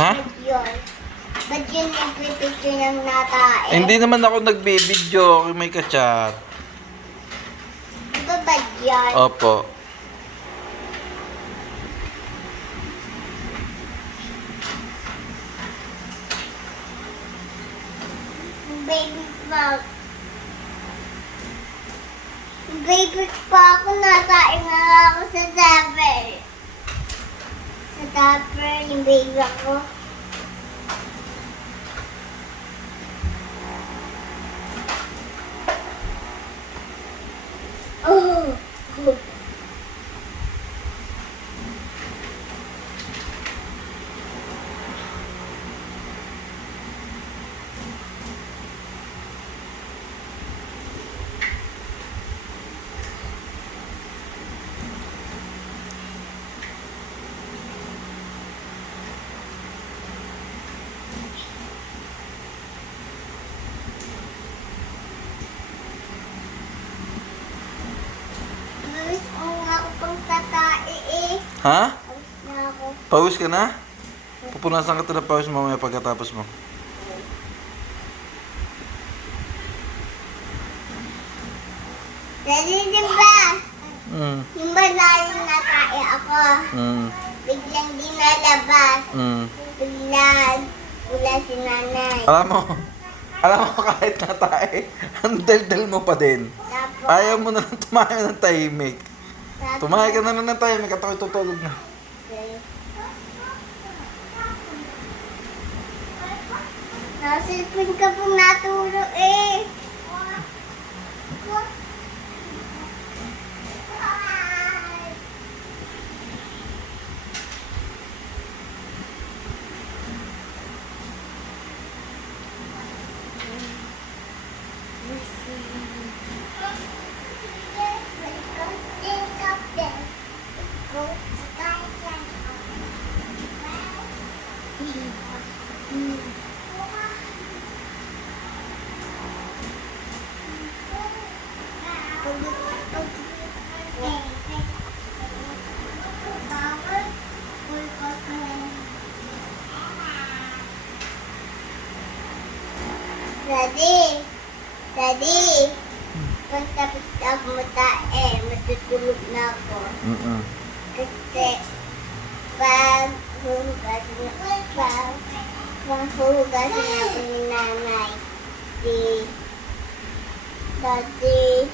Ha? Ba't yun? Ba't yun nagpipicture ng natae? Hindi naman ako nagbe-video. May ka-chat. Di ba ba't yan? Opo. Baby pa. Baby pa ako, natae nga ako sa diaper. Sa diaper, yung baby ako. Oh! Gusto ko nga ako pang tatae eh. Ha? Alis na ako. Pawis ka na? Pupunasan ka ng pawis mamaya pagkatapos mo. Dali, di ba? Mm. Yung ba yung natae ako? Mm. Biglang dinalabas. Mm. Biglang wala si nanay. Alam mo kahit na tayo, ang dal-dal mo pa din. Tapos, Ayaw mo na lang tumayo ng tahimik. tapos, Tumayo ka na lang ng tahimik at ako'y tutulog na. Nasilpin ka pong natulog eh. Daddy, Daddy, pagtapos ako matae, matutulog na ako. Mm-mm. Kasi pag huhugasin ako ni nanay, Daddy,